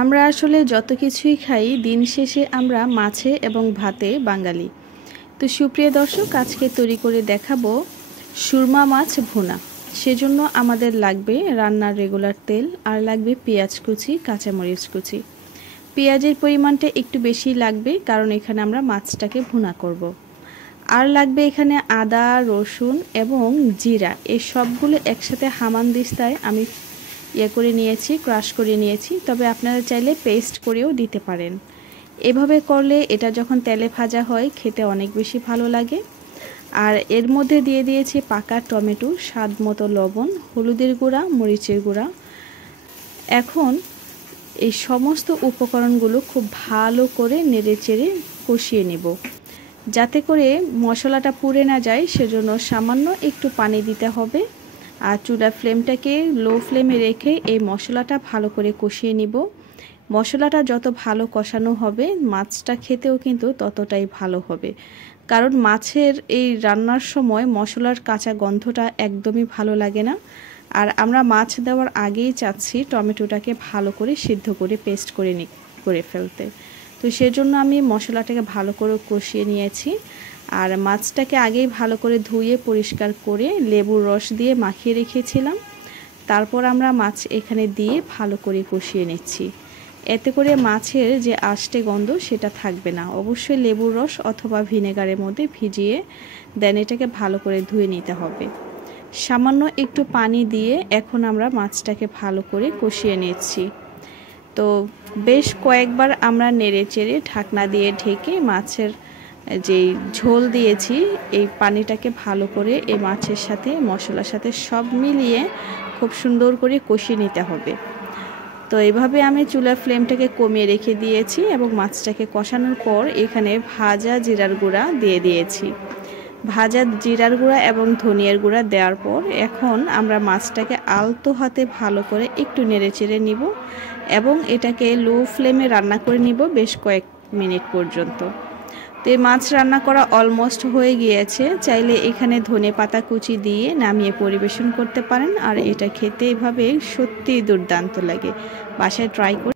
আমরা আসলে যত কিছুই খাই দিন শেষে আমরা মাছে এবং ভাতে বাঙালি। তো সুপ্রিয় দর্শক, আজকে তৈরি করে দেখাবো সুরমা মাছ ভুনা। সেজন্য আমাদের লাগবে রান্নার রেগুলার তেল, আর লাগবে পেঁয়াজ কুচি, কাঁচামরিচ কুচি। পেঁয়াজের পরিমাণটা একটু বেশি লাগবে, কারণ এখানে আমরা মাছটাকে ভুনা করব। আর লাগবে এখানে আদা, রসুন এবং জিরা। এই সবগুলো একসাথে হামানদিস্তায় আমি করে নিয়েছি, ক্রাশ করে নিয়েছি। তবে আপনারা চাইলে পেস্ট করেও দিতে পারেন। এভাবে করলে এটা যখন তেলে ভাজা হয় খেতে অনেক বেশি ভালো লাগে। আর এর মধ্যে দিয়ে দিয়েছি পাকা টমেটো, স্বাদ মতো লবণ, হলুদের গুঁড়া, মরিচের গুঁড়া। এখন এই সমস্ত উপকরণগুলো খুব ভালো করে নেড়েচেড়ে কষিয়ে নেব, যাতে করে মশলাটা পুড়ে না যায়। সেজন্য সামান্য একটু পানি দিতে হবে। আর চুলার ফ্লেমটাকে লো ফ্লেমে রেখে এই মশলাটা ভালো করে কষিয়ে নিব। মশলাটা যত ভালো কষানো হবে মাছটা খেতেও কিন্তু ততটাই ভালো হবে, কারণ মাছের এই রান্নার সময় মশলার কাঁচা গন্ধটা একদমই ভালো লাগে না। আর আমরা মাছ দেওয়ার আগেই চাচ্ছি টমেটোটাকে ভালো করে সিদ্ধ করে পেস্ট করে ফেলতে। তো সেজন্য আমি মশলাটাকে ভালো করে কষিয়ে নিয়েছি। আর মাছটাকে আগেই ভালো করে ধুয়ে পরিষ্কার করে লেবুর রস দিয়ে মাখিয়ে রেখেছিলাম। তারপর আমরা মাছ এখানে দিয়ে ভালো করে কষিয়ে নিচ্ছি। এতে করে মাছের যে আষ্টে গন্ধ সেটা থাকবে না। অবশ্যই লেবুর রস অথবা ভিনেগারের মধ্যে ভিজিয়ে দেন এটাকে ভালো করে ধুয়ে নিতে হবে। সামান্য একটু পানি দিয়ে এখন আমরা মাছটাকে ভালো করে কষিয়ে নিচ্ছি। তো বেশ কয়েকবার আমরা নেড়েচেড়ে ঢাকনা দিয়ে ঢেকে মাছের যেই ঝোল দিয়েছি এই পানিটাকে ভালো করে এই মাছের সাথে মশলার সাথে সব মিলিয়ে খুব সুন্দর করে কষিয়ে নিতে হবে। তো এইভাবে আমি চুলার ফ্লেমটাকে কমিয়ে রেখে দিয়েছি এবং মাছটাকে কষানোর পর এখানে ভাজা জিরার গুঁড়া দিয়ে দিয়েছি। ভাজা জিরার গুঁড়া এবং ধনিয়ার গুঁড়া দেওয়ার পর এখন আমরা মাছটাকে আলতো হাতে ভালো করে একটু নেড়েচেড়ে নিব এবং এটাকে লো ফ্লেমে রান্না করে নিব বেশ কয়েক মিনিট পর্যন্ত। তো এই মাছ রান্না করা অলমোস্ট হয়ে গিয়েছে। চাইলে এখানে ধনেপাতা কুচি দিয়ে নামিয়ে পরিবেশন করতে পারেন। আর এটা খেতে এভাবে সত্যিই দুর্দান্ত লাগে। বাসায় ট্রাই করে